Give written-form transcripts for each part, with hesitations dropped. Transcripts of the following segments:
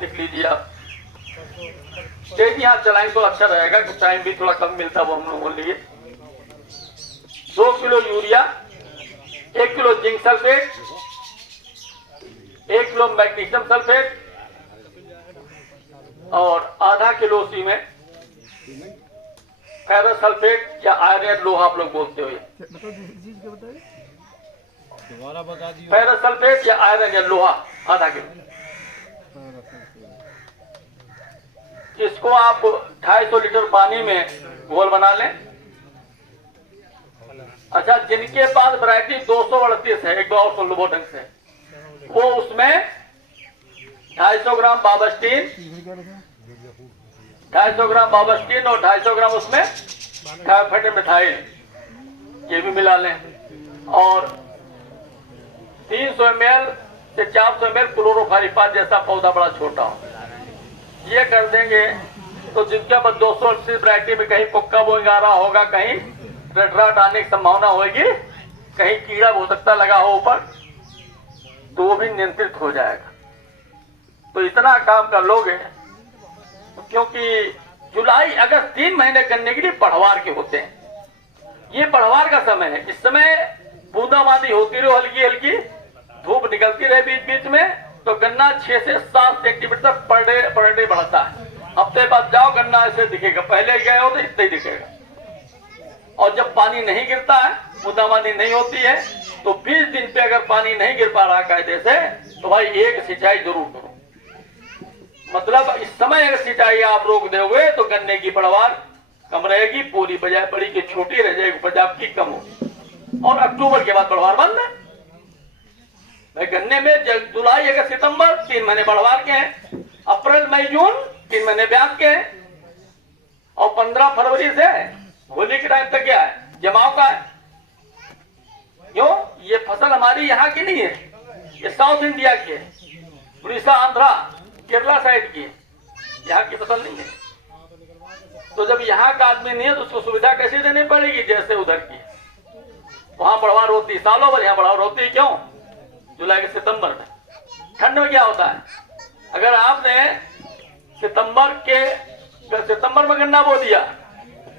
लिख लीजिए आप। तेजी हाथ चलाएं तो अच्छा रहेगा, कि टाइम भी थोड़ा कम मिलता है, वो हम लोग बोल लिए। 2 kilo urea, 1 kilo zinc sulphate, 1 kilo magnesium sulphate और आधा किलो उसी में फेरस सल्फेट या आयरन लोहा आप लोग बोलते हो। दोबारा बता दिए। फेरस सल्फेट या आयरन या लोहा आधा किलो। इसको आप 250 लीटर पानी में घोल बना लें। अच्छा, जिनके पास वैरायटी 238 है, एक बार और सुन लो बहुत ढंग से, वो उसमें 250 ग्राम बाबस्टीन, 250 ग्राम बाबस्टीन और 250 ग्राम उसमें थायोफेट मिथाइल ये भी मिला लें। और 300 ml से 400 ml क्लोरोफाइरिफास जैसा पौधा बड़ा छोटा हो, ये कर देंगे तो जिनके पास 280 वैरायटी में कहीं पुक्का बोंगारा होगा, कहीं रटराट आने की संभावना होगी, कहीं कीड़ा हो सकता लगा हो ऊपर, तो वो भी नियंत्रित हो जाएगा। तो इतना काम कर लोगे, क्योंकि जुलाई अगस्त 3 महीने करने के लिए पढ़वार के होते हैं। ये पढ़वार का समय है। इस समय बूंदाबांदी होती रहे, हल्की हल्की धूप निकलती रहे बीच बीच में, तो गन्ना 6 से 7 सेंटीमीटर तक पर डे बढ़ता है। हफ्ते बाद जाओ गन्ना ऐसे दिखेगा, पहले गए हो तो इतना ही दिखेगा। और जब पानी नहीं गिरता है, बूंदाबांदी नहीं होती है, तो 20 दिन पे अगर पानी नहीं गिर पा रहा कायदे से, तो भाई एक सिंचाई जरूर करो। मतलब इस समय अगर सिंचाई आप रोक दोगे तो गन्ने की पैदावार कम रहेगी, पूरी बजाय बड़ी की छोटी रह जाएगी, उपज आपकी कम होगी। और अक्टूबर के बाद पैदावार बंद है भाई। गन्ने में जुलाई अगस्त सितंबर 3 महीने बढ़वार के हैं, अप्रैल मई जून 3 महीने ब्याज के हैं, और 15 फरवरी से होली के टाइम तक क्या है, जमाव का है। क्यों? ये फसल हमारी यहाँ की नहीं है, ये साउथ इंडिया की है, उड़ीसा आंध्रा केरला साइड की है, यहाँ की फसल नहीं है। तो जब यहाँ का आदमी नहीं है तो उसको सुविधा कैसे देनी पड़ेगी, जैसे उधर की। वहां बढ़वार होती है सालों भर, यहाँ बढ़वार होती है क्यों? जुलाई के सितंबर में। ठंड में क्या होता है, अगर आपने सितंबर में गन्ना बो दिया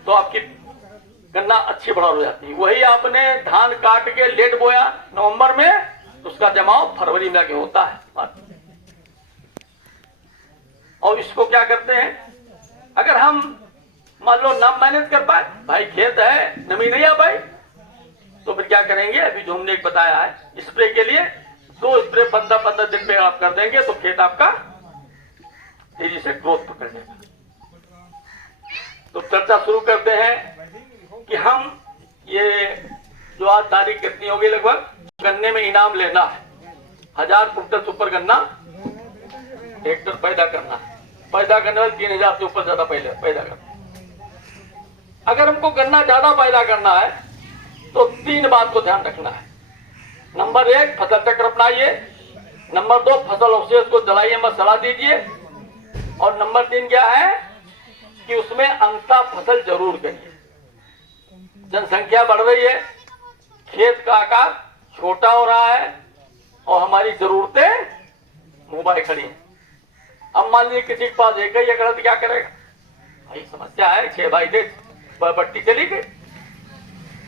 तो आपकी गन्ना अच्छी बढ़ार हो जाती है। वही आपने धान काट के लेट बोया नवंबर में, तो उसका जमाव फरवरी में आगे होता है। और इसको क्या करते हैं, अगर हम मान लो ना मैनेज कर पाए, भाई खेत है नमी नहीं आ पाई, तो फिर क्या करेंगे, अभी जो हमने बताया है स्प्रे के लिए 2 स्प्रे 15-15 दिन पे आप कर देंगे तो खेत आपका तेजी से ग्रोथ पकड़ लेगा। तो चर्चा शुरू करते हैं कि हम ये जो आज तारीख कितनी होगी, लगभग गन्ने में इनाम लेना है 1000 कुंटल से ऊपर गन्ना हेक्टर पैदा करना है। पैदा करने वाले 3000 से ऊपर ज्यादा पहले पैदा करना। अगर हमको गन्ना ज्यादा पैदा करना है तो 3 बात को ध्यान रखना है। नंबर 1, फसल चक्र अपनाइए। नंबर 2, फसल अवशेष को जलाइए मत, सड़ा दीजिए। और नंबर 3 क्या है कि उसमें अंता फसल जरूर करिए। जनसंख्या बढ़ रही है, खेत का आकार छोटा हो रहा है और हमारी जरूरतें मुंह बाई खड़ी हैं। अब मान लीजिए किसी के पास 1 ही एकड़ तो क्या करेगा भाई, समस्या है, 6 भाई दे पट्टी चली गई।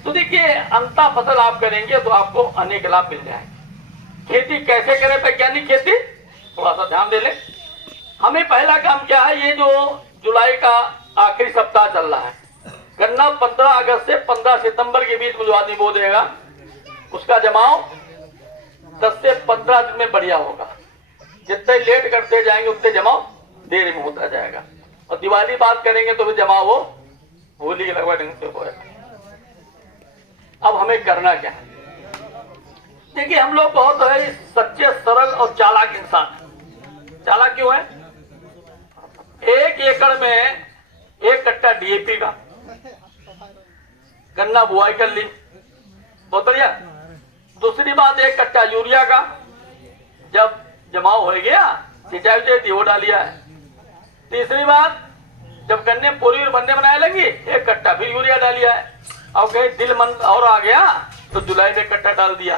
तो देखिए अंता फसल आप करेंगे तो आपको अनेक लाभ मिल जाएंगे। खेती कैसे करें, वैज्ञानिक खेती, थोड़ा सा ध्यान दे लें। हमें पहला काम क्या है, ये जो जुलाई का आखिरी सप्ताह चल रहा है, गन्ना 15 अगस्त से 15 सितंबर के बीच में जो आदमी बो देगा उसका जमाव 10 से 15 दिन में बढ़िया होगा। जितने लेट करते जाएंगे उतने जमाव देर में होता जाएगा। और दिवाली बात करेंगे तो भी जमाव वो होली के लगभग ढंग से होगा। अब हमें करना क्या है, देखिए हम लोग बहुत है सच्चे सरल और चालाक इंसान। चालाक क्यों है? 1 एकड़ में 1 कट्टा डीएपी का गन्ना बुआई कर ली, बहुत बढ़िया। दूसरी बात 1 कट्टा यूरिया का जब जमाव हो गया सिंचाई वो डालिया है। तीसरी बात जब गन्ने पूरी बनने बनाए लगी 1 कट्टा फिर यूरिया डालिया है। अब कहीं दिल मन और आ गया तो जुलाई में 1 कट्टा डाल दिया।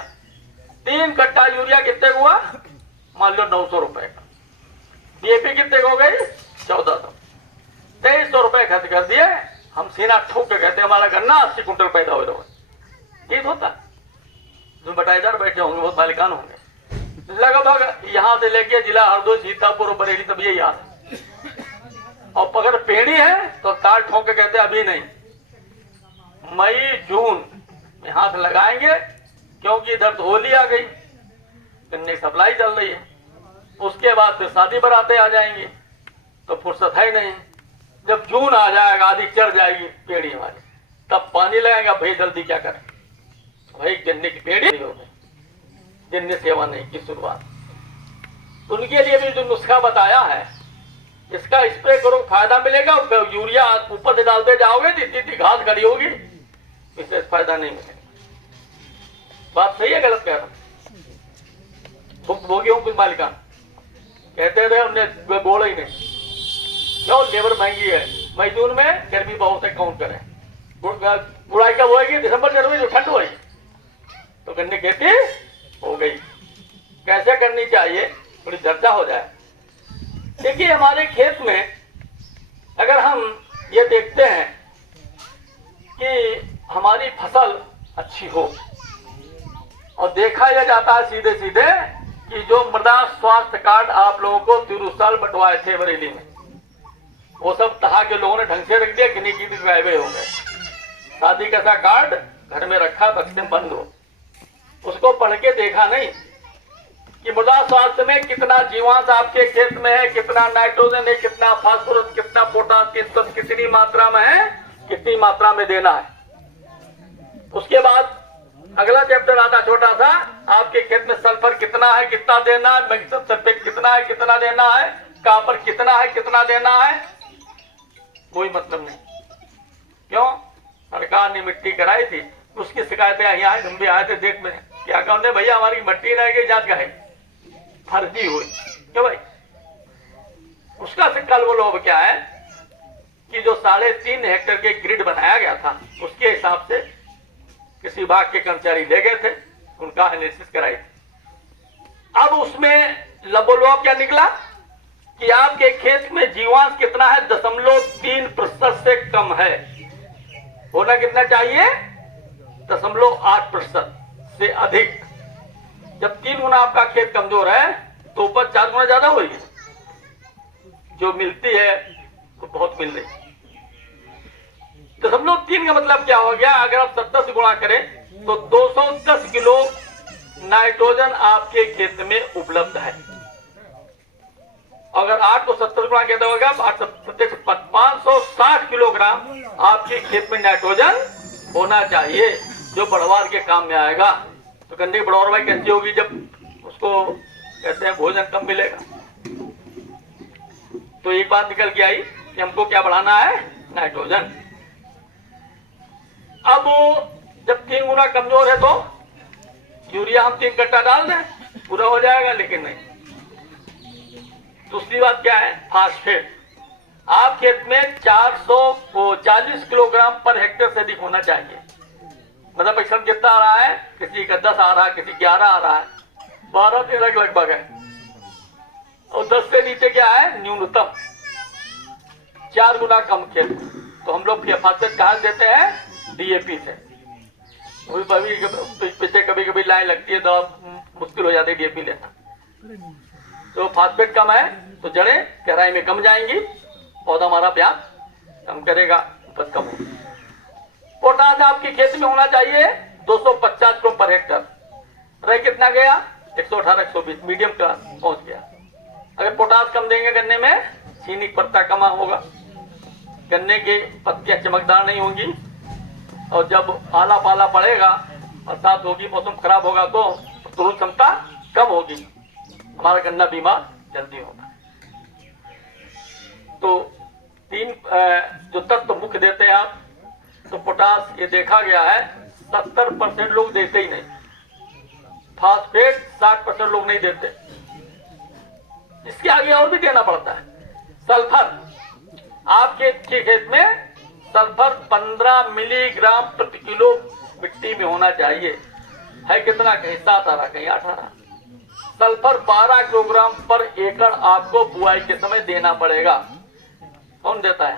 3 कट्टा यूरिया कितने हुआ, मान लो 900 रुपए का। डीएपी कितने हो गई? 1400। 2300 रुपए खर्च कर दिए। हम सीना ठोक के कहते हमारा गन्ना 80 कुंटल पैदा हो रहा। ठीक होता? जो बटाईदार बैठे होंगे बहुत मालिकान होंगे। लगभग यहाँ से लेके जिला हरदोई, सीतापुर और बरेली तब यही याद है। और अगर पेड़ी है तो तार ठोक के कहते अभी नहीं, मई जून में हाथ लगाएंगे, क्योंकि इधर तो होली आ गई, गन्ने सप्लाई चल रही है। उसके बाद फिर शादी बरातें आ जाएंगी, तो फुर्सत है नहीं। जब जून आ जाएगा, आधी चढ़ जाएगी पेड़ी हमारी, तब पानी लगाएगा। भाई जल्दी क्या करें भाई, गन्ने की पेड़ी हो गई जिनने सेवा नहीं की शुरुआत। उनके लिए भी जो नुस्खा बताया है, इसका स्प्रे करो फायदा मिलेगा। यूरिया ऊपर से डालते जाओगे तो इतनी घास खड़ी होगी, इससे फायदा नहीं मिलेगा। बात सही है गलत कह रहा हूं? भुगभोगी हूं कुछ मालिका कहते रहे, हमने बोला ही नहीं। क्यों? लेबर महंगी है, मई जून में गर्मी बहुत है, कौन करे? बुराई कब होगी? दिसंबर जनवरी जो ठंड होगी तो गन्ने खेती हो गई। कैसे करनी चाहिए, थोड़ी चर्चा हो जाए। देखिए हमारे खेत में अगर हम ये देखते हैं कि हमारी फसल अच्छी हो, और देखा यह जाता है सीधे सीधे कि जो मृदा स्वास्थ्य कार्ड आप लोगों को 3 साल बंटवाए थे बरेली में, वो सब तहा के लोगों ने ढंग से रख दिया, किन्हीं की गायबे हो गए। शादी का सा कार्ड घर में रखा, बक्से में बंद हो, उसको पढ़ के देखा नहीं कि मृदा स्वास्थ्य में कितना जीवांश आपके खेत में है, कितना नाइट्रोजन है, कितना फास्फोरस, कितना पोटास, कितनी मात्रा में है, कितनी मात्रा में देना है। उसके बाद अगला चैप्टर आता छोटा सा, आपके खेत में सल्फर कितना है, कितना देना है, मैग्नीशियम सल्फेट कितना है, कितना देना है, कॉपर कितना है, कितना देना है, कोई मतलब नहीं। क्यों? सरकार ने मिट्टी कराई थी, उसकी शिकायतें आई, हम भी आए थे देख में, क्या कहते भैया हमारी मिट्टी रह गई, जांच कराई, फर्जी हुई। क्यों भाई? उसका सिक्कल वो लोग क्या है कि जो 3.5 हेक्टेयर के ग्रिड बनाया गया था, उसके हिसाब से किसी विभाग के कर्मचारी ले गए थे, उनका एनालिसिस कराई थी। अब उसमें लबोलोब क्या निकला कि आपके खेत में जीवांश कितना है, 0.3% से कम है। होना कितना चाहिए? 0.8% से अधिक। जब 3 गुना आपका खेत कमजोर है तो ऊपर 4 गुना ज्यादा होगी। जो मिलती है तो बहुत मिल रही। 0.3 का मतलब क्या हो गया? अगर आप 70 से गुणा करें तो 210 किलो नाइट्रोजन आपके खेत में उपलब्ध है। अगर 8 को 70 गुणा कहते होगा, 560 किलोग्राम आपके खेत में नाइट्रोजन होना चाहिए, जो बढ़वार के काम में आएगा। तो गन्ने की बढ़वार भाई कैसी होगी जब उसको कहते हैं भोजन कम मिलेगा। तो एक बात निकल के आई कि हमको क्या बढ़ाना है? नाइट्रोजन। अब जब 3 गुना कमजोर है तो यूरिया हम 3 कट्टा डाल दें, पूरा हो जाएगा, लेकिन नहीं। दूसरी बात क्या है? फास्फेट। आप खेत में 440 किलोग्राम पर हेक्टेयर से अधिक होना चाहिए। मतलब परिश्रम कितना आ रहा है? किसी का 10 आ रहा है, किसी 11 आ रहा है, 12-13 लगभग है। और 10 से नीचे क्या है? न्यूनतम 4 गुना कम खेत। तो हम लोग फास्फेट कहाँ देते हैं? डीएपी से। पीछे कभी कभी लाइन लगती है तो मुश्किल हो जाती है डीएपी लेना। तो फास्फेट कम है तो जड़ें गहराई में कम जाएंगी, पौधा हमारा प्यार कम करेगा, उपज कम होगी। पोटास आपके खेत में होना चाहिए 250 किलो पर हेक्टर। रह कितना गया? 118-120, मीडियम क्लास पहुंच गया। अगर पोटास कम देंगे गन्ने में, चीनी पत्ता कमा होगा, गन्ने की पत्तियां चमकदार नहीं होंगी, और जब आला पाला पड़ेगा, बरसात होगी, मौसम खराब होगा तो तुरंत क्षमता कम होगी, हमारा गन्ना बीमार जल्दी होगा। तो 3 जो तत्व मुख्य देते हैं आप, तो पोटास ये देखा गया है 70% लोग देते ही नहीं, फास्फेट 60% लोग नहीं देते, इसके आगे और भी देना पड़ता है। सल्फर आपके खेत में सल्फर 15 मिलीग्राम प्रति किलो मिट्टी में होना चाहिए। है कितना? कहीं 7 आ रहा, कहीं 8 आ रहा। सल्फर 12 किलोग्राम पर एकड़ आपको बुआई के समय देना पड़ेगा। कौन देता है?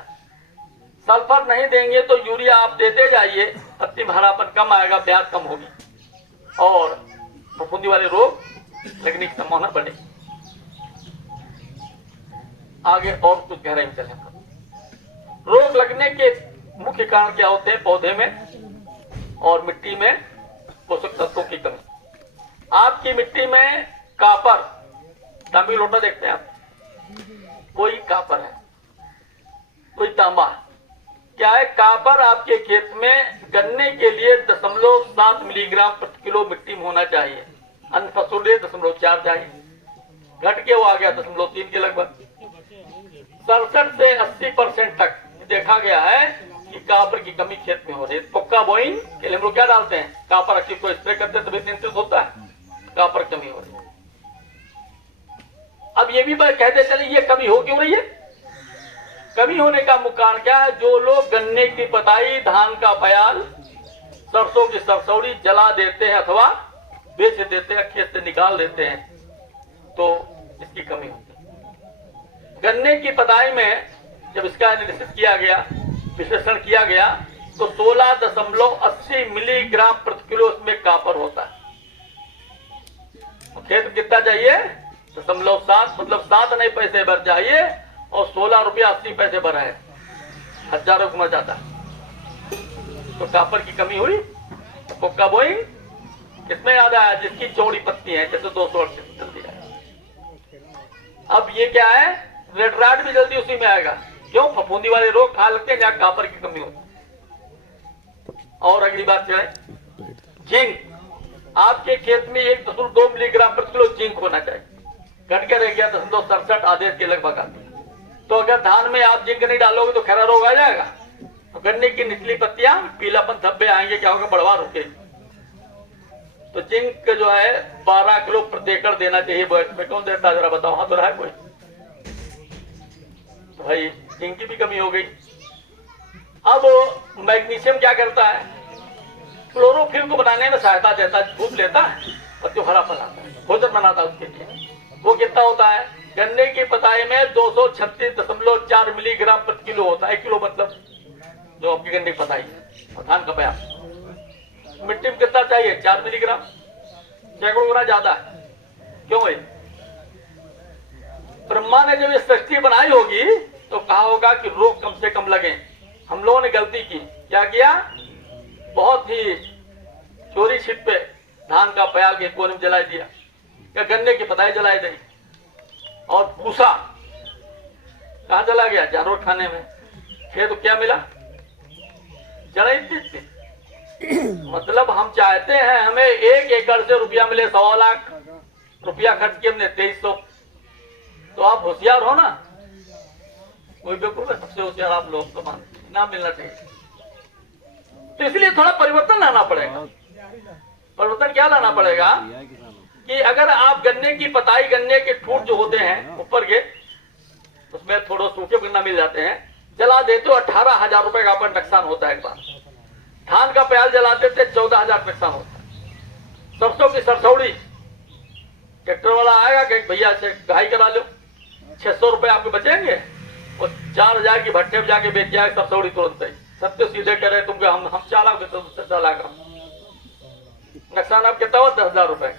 सल्फर नहीं देंगे तो यूरिया आप देते जाइए, पत्ती में हरापन कम आएगा, ब्याज कम होगी और फफूंदी वाले रोग लगने की संभावना बढ़ेगी। आगे और कुछ गहराई में चलें। रोग लगने के मुख्य कारण क्या होते हैं? पौधे में और मिट्टी में पोषक तत्वों की कमी। आपकी मिट्टी में कापर, तांबी लोटा देखते हैं आप, कोई कापर है, कोई तांबा। क्या है? कापर आपके खेत में गन्ने के लिए 0.7 मिलीग्राम प्रति किलो मिट्टी में होना चाहिए, अन्य फसलों के लिए 0.4 चाहिए, घट के वो आ गया 0.3 के लगभग। 67 से 80% तक देखा गया है कि कापर की कमी खेत में हो रही है। पक्का बोइंग के लिए हम लोग क्या डालते हैं? कापर अच्छी को स्प्रे करते हैं तभी नियंत्रित होता है, कापर कमी हो रही है। अब ये भी बात कहते चले ये कमी हो क्यों रही है? कमी होने का मुख्य कारण क्या है? जो लोग गन्ने की पताई, धान का पयाल, सरसों की सरसौड़ी जला देते हैं अथवा बेच देते हैं, खेत से निकाल देते हैं, तो इसकी कमी होती है। गन्ने की पताई में जब इसका एनालिसिस किया गया, विश्लेषण किया गया, तो 16.80 मिलीग्राम प्रति किलो इसमें कापर होता है। खेत कितना चाहिए? 0.7, मतलब 7 नहीं पैसे भर चाहिए और 16 रुपया 80 पैसे भरा है, हजारों गुना ज्यादा। तो कापर की कमी हुई। पक्का बोइंग किसमें याद आया? जिसकी चौड़ी पत्ती है, जैसे 280 जल्दी आया। अब ये क्या है? रेटराट भी जल्दी उसी में आएगा। क्यों? फफूंदी वाले रोग खा लगते हैं जहां कापर की कमी होती। और अगली बात क्या है? जिंक। आपके खेत में 1.2 मिलीग्राम प्रति किलो जिंक होना चाहिए, घट के रह गया 0.67, आधे के लगभग आते। तो अगर धान में आप जिंक नहीं डालोगे तो खैरा रोग आ जाएगा। तो गन्ने की निचली पत्तियां पीलापन धब्बे आएंगे, क्या होगा? बढ़वा रुकेगी। तो जिंक जो है 12 किलो प्रति एकड़ देना चाहिए। में कौन देता है जरा बताओ? हाँ तो रहा है कोई? तो भाई जिंक की भी कमी हो गई। अब मैग्नीशियम क्या करता है? क्लोरोफिल को बनाने में सहायता देता है, धूप लेता है और जो हरा बनाता है, भोजन बनाता है उसके लिए। वो कितना होता है? गन्ने की पताई में 236.4 मिलीग्राम प्रति किलो होता है। 1 किलो मतलब जो आपकी गन्ने की पताई है। और धान का पयाल मिट्टी में कितना चाहिए? 4 मिलीग्राम, सैकड़ों गुना ज्यादा है। क्यों है? ब्रह्मा ने जब ये सृष्टि बनाई होगी तो कहा होगा कि रोग कम से कम लगे। हम लोगों ने गलती की। क्या किया? बहुत ही चोरी छिपे धान का पयाल के कोने में जला दिया, या गन्ने की पताई जलाई दी। और भूसा कहा चला गया? जानवर खाने में। खेत तो क्या मिला? जड़ें थी। मतलब हम चाहते हैं हमें 1 एकड़ से रुपया मिले, 1.25 लाख रुपया खर्च किए हमने 2300। तो आप होशियार हो ना? कोई बेवकूफ है? सबसे होशियार आप लोग तो मानते, ना मिलना चाहिए। तो इसलिए थोड़ा परिवर्तन लाना पड़ेगा। परिवर्तन क्या लाना पड़ेगा? कि अगर आप गन्ने की पताई, गन्ने के ठूठ जो होते हैं ऊपर के, उसमें थोड़ा सूखे गन्ना मिल जाते हैं, जला देते हो 18,000 रुपए का अपन नुकसान होता है एक बार। धान का प्याल जलाते थे 14,000 नुकसान होता है। सरसों की सरसौड़ी ट्रैक्टर वाला आएगा कि भैया से घाई करा लो, 600 रुपए आपके बचेंगे, और 4,000 की भट्टे में जाके बेच जाए सरसौड़ी तुरंत ही। सत्य सीधे करे तुमको हम चालाक देते, तुमसे चालाक। नुकसान आप कितना हुआ? 10,000 रुपए।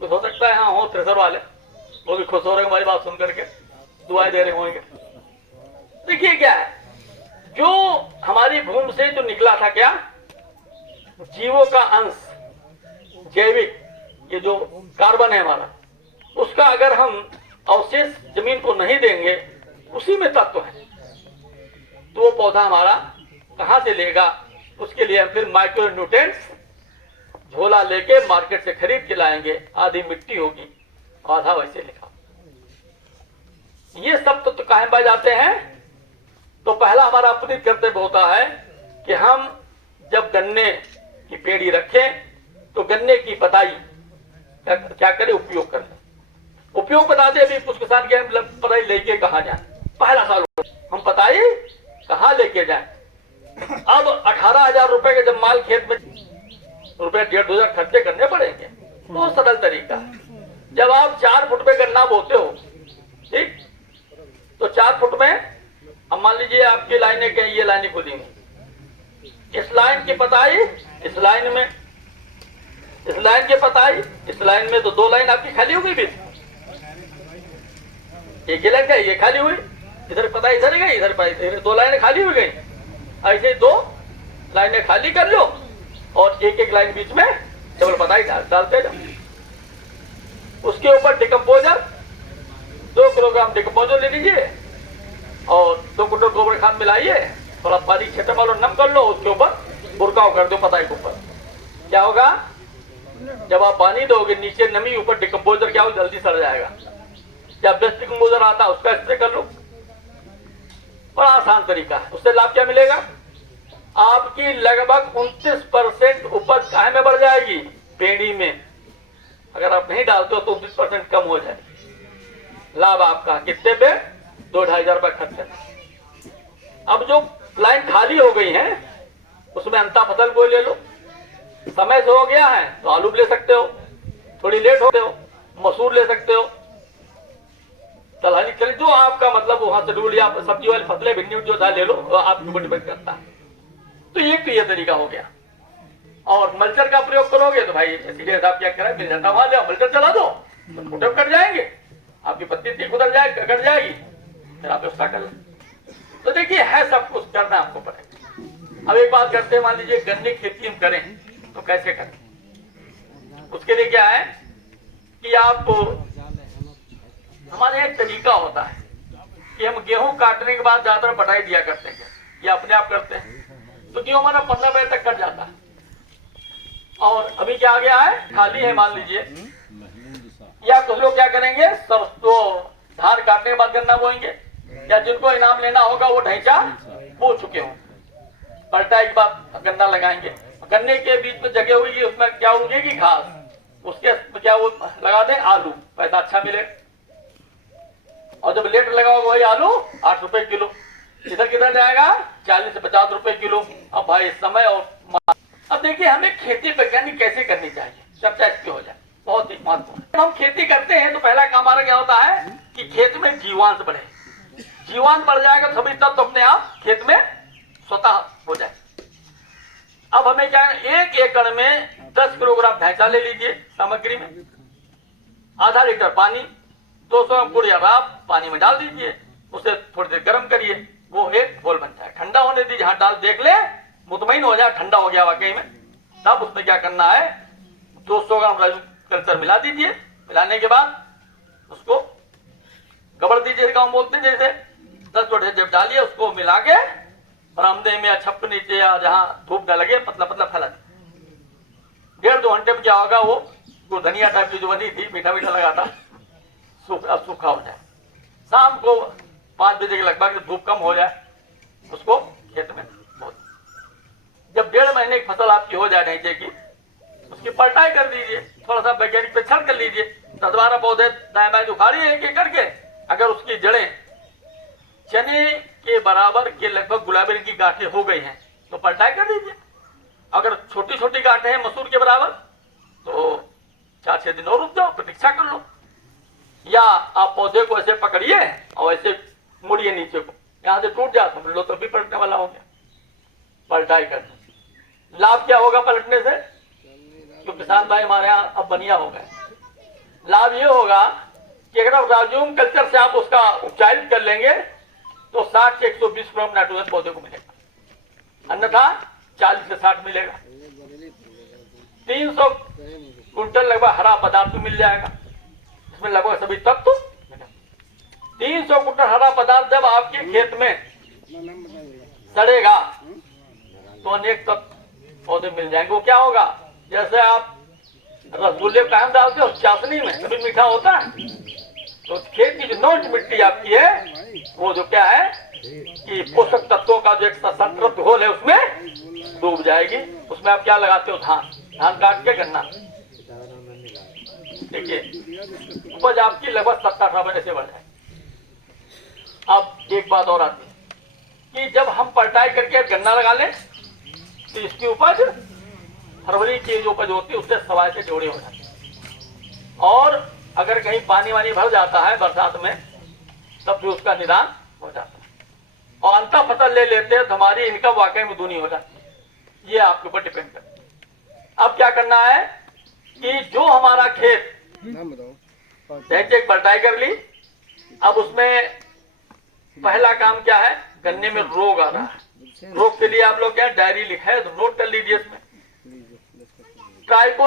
कुछ हो सकता है हाँ हो थ्रेसर वाले, वो भी खुश हो रहे हमारी बात सुन करके, दुआएं दे रहे होंगे। देखिए क्या है, जो हमारी भूमि से जो निकला था, क्या जीवों का अंश, जैविक, ये जो कार्बन है हमारा, उसका अगर हम अवशेष जमीन को नहीं देंगे, उसी में तत्व है, तो वो पौधा हमारा कहां से लेगा? उसके लिए हम फिर माइक्रो न्यूट्रिएंट्स झोला लेके मार्केट से खरीद के लाएंगे। आधी मिट्टी होगी, आधा वैसे लिखा। ये सब तो काहे पाए जाते हैं? तो पहला हमारा अपनी कर्तव्य होता है कि हम जब गन्ने की पेड़ी रखें तो गन्ने की पताई क्या करें? उपयोग करें। उपयोग बताते भी कुछ किसान के पताई लेके कहाँ जाए? पहला साल हम पताई कहाँ लेके जाए? अब 18,000 रुपए के जब माल खेत में रुपए 1,500 खर्चे करने पड़ेंगे। बहुत सरल तरीका है। जब आप 4 फुट पे गन्ना बोते हो, ठीक, तो 4 फुट में अब मान लीजिए आपकी लाइनें कहीं ये लाइनें खुदेंगी, इस लाइन की पताई इस लाइन में, इस लाइन की पताई इस लाइन में, तो 2 लाइन आपकी खाली हो गई। फिर एक ही लाइन का ये खाली हुई, इधर पताई इधर गई, इधर पताई, 2 लाइनें खाली हो गई। ऐसे 2 लाइनें खाली कर लो और एक एक लाइन बीच में डबल पताई डालते जाओ। उसके ऊपर डिकम्पोजर 2 किलोग्राम डिकम्पोजर ले लीजिए और 2 कुंटल गोबर खाद मिलाइए, थोड़ा पानी छींटे मारो, नम कर लो, उसके ऊपर बुरकाव कर दो पताई के ऊपर। क्या होगा, जब आप पानी दोगे नीचे नमी, ऊपर डिकम्पोजर क्या हो जल्दी सड़ जाएगा। या बेस्ट डिकम्पोजर आता है उसका स्प्रे कर लो, बड़ा आसान तरीका है। उससे लाभ क्या मिलेगा, आपकी लगभग 29% उपज काहे में बढ़ जाएगी, पेड़ी में। अगर आप नहीं डालते हो तो 29% कम हो जाए लाभ आपका। कितने पे, 2-2.5 हजार रुपए खर्च करना। अब जो लाइन खाली हो गई है उसमें अंता फसल कोई ले लो, समय से हो गया है तो आलू ले सकते हो, थोड़ी लेट होते हो मसूर ले सकते हो, दलहनी चले, जो आपका मतलब वहां से ढूंढ लिया, सब्जी वाली फसलें भिंडी जो था ले लो, आप डिपेंड करता है। तो ये तरीका हो गया। और मल्चर का प्रयोग करोगे तो भाई सीधे हिसाब क्या करें, मिल जाता वहां जाओ मल्चर चला दो, तो फुटे कट जाएंगे, आपकी पत्ती तीख उधर जाएगी, कट जाएगी, फिर आप उसका कर लें। तो देखिए है सब कुछ करना आपको पड़ेगा। अब एक बात करते हैं, मान लीजिए गन्ने की खेती हम करें तो कैसे करें। उसके लिए क्या है कि आप, हमारे एक तरीका होता है कि हम गेहूं काटने के बाद ज्यादातर बटाई दिया करते हैं, या अपने आप करते हैं, तो गेहूं हमारा 15 बजे तक कट जाता है। और अभी क्या आ गया है, खाली है मान लीजिए, या कुछ लोग क्या करेंगे, सरसों धान काटने के बाद गन्ना बोएंगे, या जिनको इनाम लेना होगा वो ढैंचा बो चुके हों, पलटाई के बाद गन्ना लगाएंगे। गन्ने के बीच में जगह हुई उसमें क्या उगेगी घास, उसके क्या वो लगा दें आलू, पैसा अच्छा मिले। और जब लेट लगा होगा वही आलू 8 रुपए किलो, इधर किधर जाएगा 40 से 50 रुपए किलो। अब भाई समय और अब देखिए हमें खेती वैज्ञानिक कैसे करनी चाहिए, चर्चा इसकी हो जाए, बहुत ही महत्वपूर्ण। हम खेती करते हैं तो पहला काम हमारा क्या होता है कि खेत में जीवांश बढ़े, जीवांश बढ़ जाएगा तभी तब तो अपने आप खेत में स्वतः हो जाए। अब हमें क्या है, 1 एकड़ में 10 किलोग्राम ढैंचा ले लीजिए सामग्री में, आधा लीटर पानी, 200 ग्राम गुड़ या राब पानी में डाल दीजिए, उसे थोड़ी देर गर्म करिए, वो एक घोल बन जाए, ठंडा होने दीजिए, हाथ डाल देख ले मुतमईन हो जाए ठंडा हो गया वाकई में। तब उसमें क्या करना है, 200 ग्राम राजू कल्चर मिला दीजिए, मिलाने के बाद उसको गबड़ दीजिए, गाँव बोलते हैं जैसे 10 लोटे जब डालिए उसको मिला के बरामदे में या छप नीचे या जहाँ धूप न लगे पतला पतला फैला दीजिए। 1.5-2 घंटे में क्या होगा, वो धनिया टाइप की जो बनी थी मीठा मीठा लगा था सूखा हो जाए। शाम को 5 बजे के लगभग धूप कम हो जाए उसको खेत में बो। जब 1.5 महीने की फसल आपकी हो जाए ढैंचे की, उसकी पलटाई कर दीजिए, थोड़ा सा वैज्ञानिक पे छड़ कर लीजिए, 10-12 पौधे दाएं बाएं उखाड़िए एक एक करके। अगर उसकी जड़ें चने के बराबर के लगभग गुलाबी रंग की गांठें हो गई हैं तो पलटाई कर दीजिए। अगर छोटी छोटी गांठें हैं मसूर के बराबर तो 4-6 दिन और रुक जाओ, प्रतीक्षा कर लो। या आप पौधे को ऐसे पकड़िए और ऐसे मुड़िए नीचे को, यहां से टूट जाए समझ लो तो भी पलटने वाला हो गया, पलटाई कर दो। लाभ क्या होगा पलटने से, जो किसान भाई हमारे यहाँ अब बनिया हो गए, लाभ ये होगा कि अगर आप राजूम कल्चर से आप उसका उपचारित कर लेंगे तो 60 से 120 ग्राम नाइट्रोजन पौधे को मिलेगा, अन्यथा 40 से 60 मिलेगा। 300 कुंटल लगभग हरा पदार्थ मिल जाएगा, इसमें लगभग सभी तत्व। 300 कुंटल हरा पदार्थ जब आपके खेत में सड़ेगा तो अनेक तत्व पौधे मिल जाएंगे। वो क्या होगा, जैसे आप रसगुल्ले कायम डालते हो चाशनी में कभी मीठा होता है, तो खेत की जो नोच मिट्टी आपकी है वो जो क्या है कि पोषक तत्वों का जो एक संतृप्त घोल है उसमें डूब जाएगी। उसमें आप क्या लगाते हो, धान काट के गन्ना, देखिए उपज आपकी लगभग 70-80 से बढ़ जाए। अब एक बात और आती है कि जब हम पलटाई करके गन्ना लगा लें तो इसकी उपज फरवरी की जो उपज होती है उससे 1.25 से जोड़े हो जाते हैं। और अगर कहीं पानी वानी भर जाता है बरसात में तब भी उसका निदान हो जाता है, और अंतर फसल ले लेते हैं तो हमारी इनकम वाकई में दूनी हो जाती है। ये आपके ऊपर डिपेंड करता है। अब क्या करना है कि जो हमारा खेत जैसे एक बटाई कर ली, अब उसमें पहला काम क्या है, गन्ने में रोग आ रहा है। रोग के लिए आप लोग क्या डायरी लिखा है तो नोट कर लीजिए इसमें। ट्राइको